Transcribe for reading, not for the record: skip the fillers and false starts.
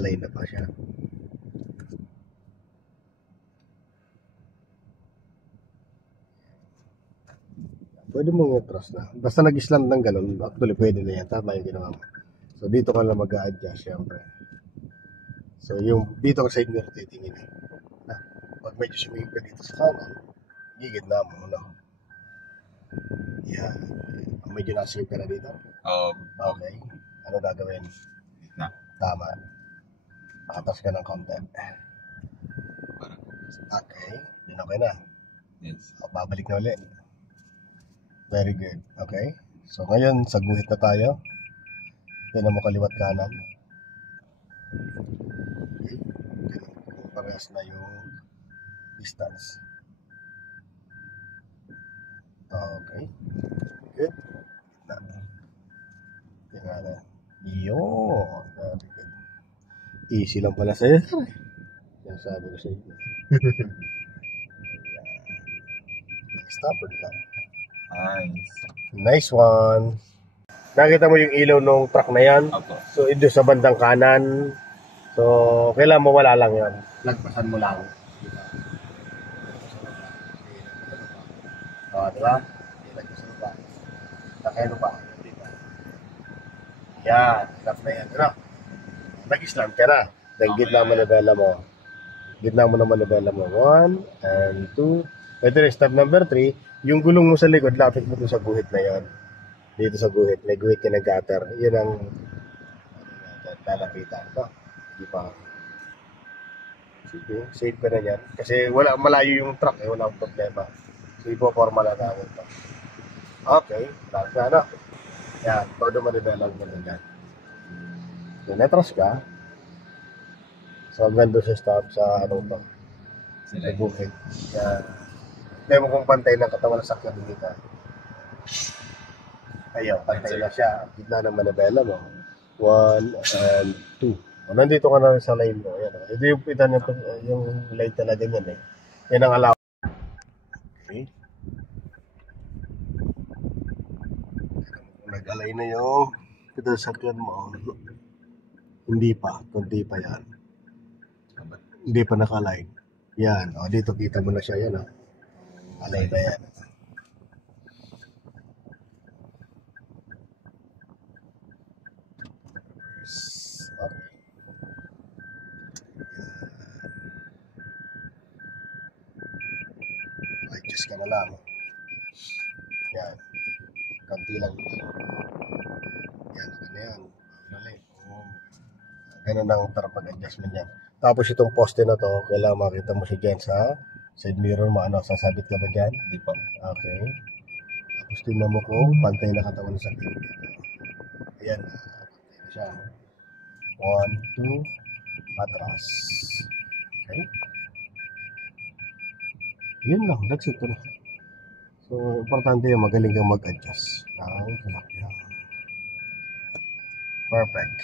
Alay na pa siya. Pwede mong i-trust na. Basta nag-slant ng ganun, actually pwede na yan. Tama yung ginawa mo. So dito ka lang mag-a-adjust syempre. So yung dito ka side mirror titingin eh. Pag medyo sumigil ka dito sa kanan, gigit na mo, no? Yan. Medyo nasa ka na dito? Okay. Ano gagawin? Tama. Nakatas ka ng konti. Okay. Yun okay na. Yes. Babalik na ulit. Very good. Okay. So ngayon, sa guhit na tayo. Tignan mo kaliwat kanan. Okay. Parehas na yung distance. Okay. Good. Tingnan na. Yun. Very good. Easy lang pala sa'yo. Yan sabi ko sa'yo. Stopper lang. Nice. Nice one. Nakita mo yung ilaw nung truck na yan? Opo. So, ito sa bandang kanan. So, kailangan mo wala lang yan. Lagpasan mo lang. O, diba? Lagpasan mo ba? Nakaya ba? Yan. Truck na yan. Ano? Nag-slant ka na. Then, gitna mo manibela mo. Gitna mo na manibela mo. 1 and 2. Ito yung step number 3. Yung gulong mo sa likod, lapit mo sa guhit na yan. Dito sa guhit. May guhit ka ng gutter. Yun ang lalapitan. No? Hindi pa. Sige, save ka na yan. Kasi wala, malayo yung truck eh. Wala akong problema. So, ipo-forma na namin ito. Okay. Tapos na, no? Yan. Todo manibela mo na yan. So, netras ka. So, hanggang doon sa stop sa anong to. Sa guhit. Yan. Hindi mo kung pantay ng katawan ng sakyan dito. Ayaw, pantay na siya. Gitna ng manibela mo. 1 and 2. O, nandito ka na rin sa lane mo. Yan. Ito yung pitan yung light talaga yan eh. Yan ang allow. Okay. Nag-alay na yung pitan ng sakyan mo. Hindi pa. Kunti pa yan. Hindi pa naka-align. Yan. O, dito kita mo na siya. Yan o. Alay na yan. Okay. Adjust ka na lang. Yan. Kanti lang. Yan. Okay na yan. Ganun ang pag-adjustment niya. Tapos itong poste na to, kailangan makita mo siya dyan sa side mirror mo. Ano, sasabit ka ba dyan? Hindi po. Okay. Tapos tingnan mo kung pantay na katawan sa sakyan dito. Ayan. Pantay na siya. 1, 2, atras. Okay. Yun lang. That's it. So, importante yung magaling kang mag-adjust. Perfect.